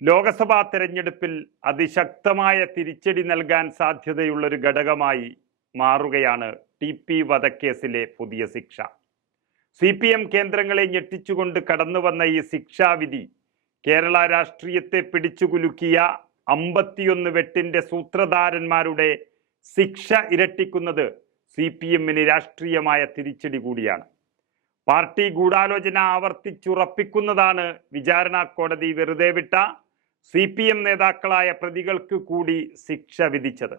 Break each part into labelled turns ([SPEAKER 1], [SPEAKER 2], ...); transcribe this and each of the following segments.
[SPEAKER 1] ലോക്സഭാ തെരഞ്ഞെടുപ്പിൽ അതിശക്തമായ തിരിച്ചടി നൽകാൻ സാധ്യതയുള്ളൊരു ഘടകമായി മാറുകയാണ് ടി പി വധക്കേസിലെ പുതിയ ശിക്ഷ. സി പി എം കേന്ദ്രങ്ങളെ ഞെട്ടിച്ചുകൊണ്ട് കടന്നുവന്ന ഈ ശിക്ഷാവിധി കേരള രാഷ്ട്രീയത്തെ പിടിച്ചുകുലുക്കിയ അമ്പത്തിയൊന്ന് വെട്ടിന്റെ സൂത്രധാരന്മാരുടെ ശിക്ഷ ഇരട്ടിക്കുന്നത് സി പി എമ്മിന് രാഷ്ട്രീയമായ തിരിച്ചടി കൂടിയാണ്. പാർട്ടി ഗൂഢാലോചന ആവർത്തിച്ചുറപ്പിക്കുന്നതാണ് വിചാരണ കോടതി വെറുതെ വിട്ട സി പി എം നേതാക്കളായ പ്രതികൾക്ക് കൂടി ശിക്ഷ വിധിച്ചത്.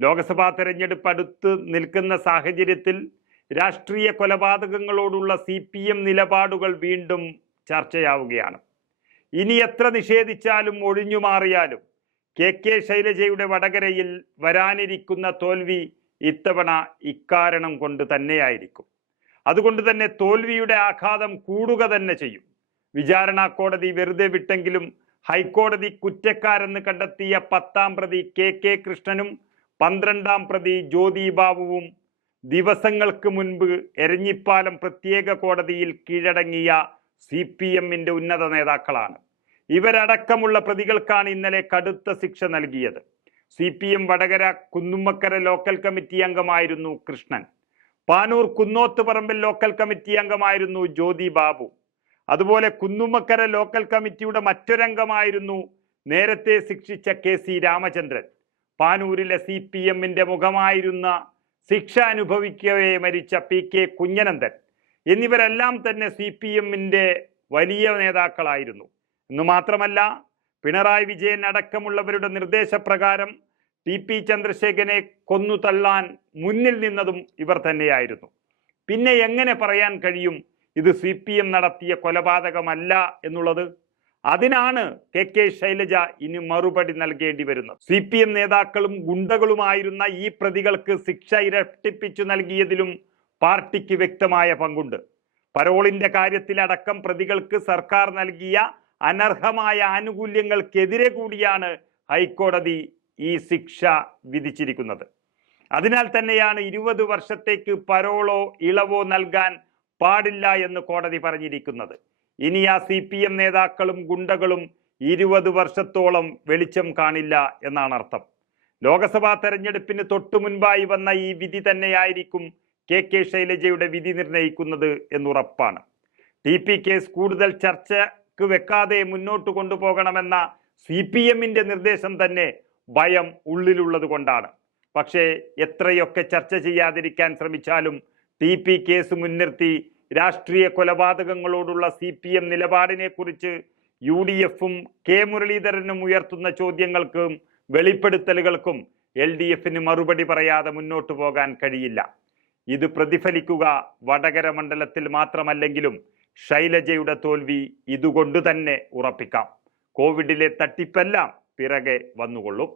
[SPEAKER 1] ലോക്സഭാ തെരഞ്ഞെടുപ്പ് അടുത്ത് നിൽക്കുന്ന സാഹചര്യത്തിൽ രാഷ്ട്രീയ കൊലപാതകങ്ങളോടുള്ള സി പി എം നിലപാടുകൾ വീണ്ടും ചർച്ചയാവുകയാണ്. ഇനി എത്ര നിഷേധിച്ചാലും ഒഴിഞ്ഞു മാറിയാലും കെ കെ ശൈലജയുടെ വടകരയിൽ വരാനിരിക്കുന്ന തോൽവി ഇത്തവണ ഇക്കാരണം കൊണ്ട് തന്നെയായിരിക്കും. അതുകൊണ്ട് തന്നെ തോൽവിയുടെ ആഘാതം കൂടുക തന്നെ ചെയ്യും. വിചാരണ കോടതി വെറുതെ വിട്ടെങ്കിലും ഹൈക്കോടതി കുറ്റക്കാരെന്ന് കണ്ടെത്തിയ പത്താം പ്രതി കെ കെ കൃഷ്ണനും പന്ത്രണ്ടാം പ്രതി ജ്യോതി ബാബുവും ദിവസങ്ങൾക്ക് മുൻപ് എരഞ്ഞിപ്പാലം പ്രത്യേക കോടതിയിൽ കീഴടങ്ങിയ സി പി എമ്മിന്റെ ഉന്നത നേതാക്കളാണ്. ഇവരടക്കമുള്ള പ്രതികൾക്കാണ് ഇന്നലെ കടുത്ത ശിക്ഷ നൽകിയത്. C P M Vadakara Kunnummakkara local committee അംഗമായിരുന്നു കൃഷ്ണൻ. പാനൂർ കുന്നോത്ത് പറമ്പിൽ ലോക്കൽ കമ്മിറ്റി അംഗമായിരുന്നു ജ്യോതി ബാബു. അതുപോലെ കുന്നുമ്മക്കര ലോക്കൽ കമ്മിറ്റിയുടെ മറ്റൊരംഗമായിരുന്നു നേരത്തെ ശിക്ഷിച്ച കെ സി രാമചന്ദ്രൻ. പാനൂരിലെ സി പി എമ്മിന്റെ മുഖമായിരുന്ന ശിക്ഷ അനുഭവിക്കവേ മരിച്ച പി കെ കുഞ്ഞനന്ദൻ എന്നിവരെല്ലാം തന്നെ സി പി എമ്മിന്റെ വലിയ നേതാക്കളായിരുന്നു. എന്ന് മാത്രമല്ല പിണറായി വിജയൻ അടക്കമുള്ളവരുടെ നിർദ്ദേശപ്രകാരം ടി പി ചന്ദ്രശേഖരനെ കൊന്നു തള്ളാൻ മുന്നിൽ നിന്നതും ഇവർ തന്നെയായിരുന്നു. പിന്നെ എങ്ങനെ പറയാൻ കഴിയും? ഇത് സി പി എം നടത്തിയ കൊലപാതകമല്ല എന്നുള്ളത്. അതിനാണ് കെ കെ ശൈലജ ഇനി മറുപടി നൽകേണ്ടി വരുന്നത്. സി പി എം നേതാക്കളും ഗുണ്ടകളുമായിരുന്ന ഈ പ്രതികൾക്ക് ശിക്ഷ ഇരട്ടിപ്പിച്ചു നൽകിയതിലും പാർട്ടിക്ക് വ്യക്തമായ പങ്കുണ്ട്. പരോളിന്റെ കാര്യത്തിലടക്കം പ്രതികൾക്ക് സർക്കാർ നൽകിയ അനർഹമായ ആനുകൂല്യങ്ങൾക്കെതിരെ കൂടിയാണ് ഹൈക്കോടതി ഈ ശിക്ഷ വിധിച്ചിരിക്കുന്നത്. അതിനാൽ തന്നെയാണ് ഇരുപത് വർഷത്തേക്ക് പരോളോ ഇളവോ നൽകാൻ പാടില്ല എന്ന് കോടതി പറഞ്ഞിരിക്കുന്നത്. ഇനി ആ സി പി എം നേതാക്കളും ഗുണ്ടകളും ഇരുപത് വർഷത്തോളം വെളിച്ചം കാണില്ല എന്നാണ് അർത്ഥം ലോക്സഭാ തെരഞ്ഞെടുപ്പിന് തൊട്ടു മുൻപായി വന്ന ഈ വിധി തന്നെയായിരിക്കും കെ കെ ശൈലജയുടെ വിധി നിർണയിക്കുന്നത് എന്നുറപ്പാണ്. ടി പി കേസ് കൂടുതൽ ചർച്ചക്ക് വെക്കാതെ മുന്നോട്ട് കൊണ്ടുപോകണമെന്ന സി പി എമ്മിന്റെ നിർദ്ദേശം തന്നെ ഭയം ഉള്ളിലുള്ളത് കൊണ്ടാണ്. പക്ഷേ എത്രയൊക്കെ ചർച്ച ചെയ്യാതിരിക്കാൻ ശ്രമിച്ചാലും ടി പി കേസ് മുൻനിർത്തി രാഷ്ട്രീയ കൊലപാതകങ്ങളോടുള്ള സി പി എം നിലപാടിനെ കുറിച്ച് യു ഡി എഫും കെ മുരളീധരനും ഉയർത്തുന്ന ചോദ്യങ്ങൾക്കും വെളിപ്പെടുത്തലുകൾക്കും എൽ ഡി എഫിന് മറുപടി പറയാതെ മുന്നോട്ടു പോകാൻ കഴിയില്ല. ഇത് പ്രതിഫലിക്കുക വടകര മണ്ഡലത്തിൽ മാത്രമല്ലെങ്കിലും ശൈലജയുടെ തോൽവി ഇതുകൊണ്ട് തന്നെ ഉറപ്പിക്കാം. കോവിഡിലെ തട്ടിപ്പെല്ലാം പിറകെ വന്നുകൊള്ളും.